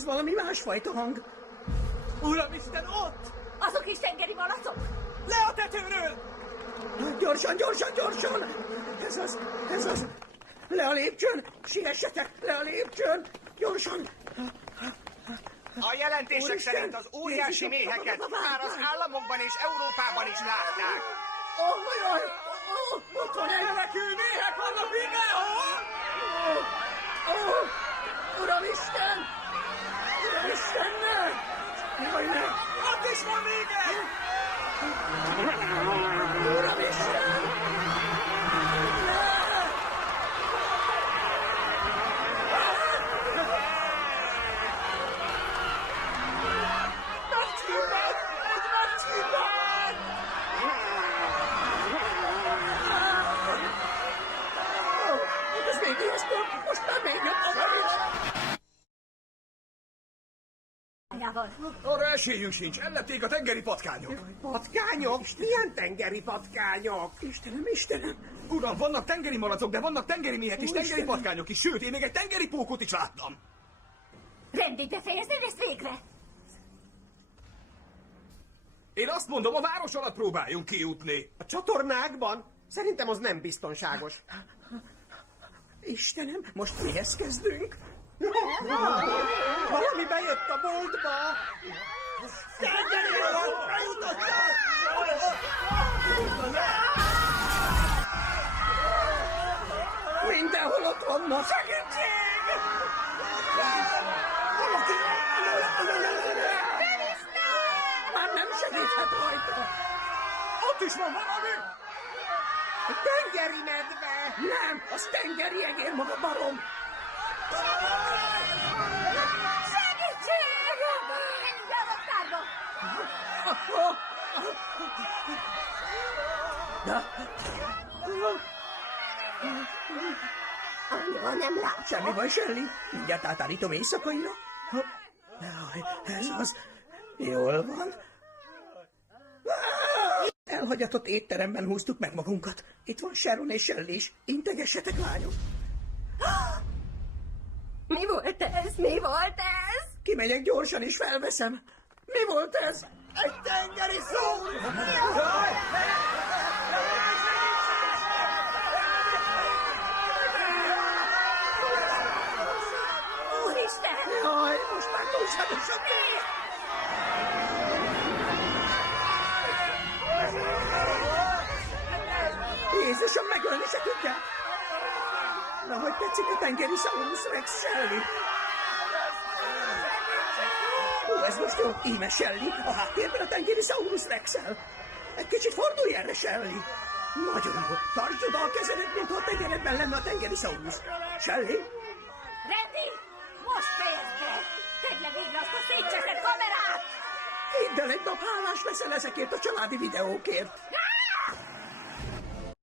Ez valami másfajta hang. Uramisten, ott! Azok is tengeri malacok? Le a tetőről! Gyorsan, gyorsan, gyorsan! Ez az! Le a lépcsőn! Siessetek! Le a lépcsőn! Gyorsan! A jelentések szerint az óriási méheket már az államokban és Európában is látták. Jaj! Ott van egy menekül méhek vannak mindenhol! Uramisten! Uramisten, ne! Jaj, ne! Ott is van még egy! Uramisten! Arra esélyünk sincs, ellették a tengeri patkányok. Patkányok? Milyen tengeri patkányok? Istenem! Uram, vannak tengeri malacok, de vannak tengeri méhek és tengeri patkányok is, sőt, én még egy tengeri pókot is láttam. Rendi, befejezed ezt végre? Én azt mondom, a város alatt próbáljunk kijutni. A csatornákban? Szerintem az nem biztonságos. Istenem, most mihez kezdünk? Valami bejött a boltba! Tengeri alatt bejutottak! Mindenhol ott vannak! Segítség! Valaki! Már nem segíthet rajta! Ott is van valami! Tengeri medve! Nem, az tengeri egér maga barom! Segítség! Menjünk el a raktárba! Anya, nem lát. Semmi baj, Shelley. Mindjárt átállítom éjszakaira. Ez az. Jól van. Elhagyatott étteremben húztuk meg magunkat. Itt van Sharon és Shelley is. Integessetek, lányok. Mi volt ez? Mi volt ez? Kimegyek gyorsan és felveszem. Mi volt ez? Egy tengeri szó! Úristen! Jaj, most már túlságosan Jézusom, megölni se tudják! Na, hogy tetszik a tengeri Saurus Rex, Shelley? Ez most jó. Íme Shelley, a háttérben a tengeri Saurus Rex-el. Egy kicsit fordulj erre, Shelley. Nagyon jó. Tartsd oda a kezedet, mintha a tengeredben lenne a tengeri Saurus. Shelley? Randy! Most fejezd be! Tedd le végre azt a szétcseszett kamerát! Hidd el, egy nap hálás leszel ezekért a családi videókért.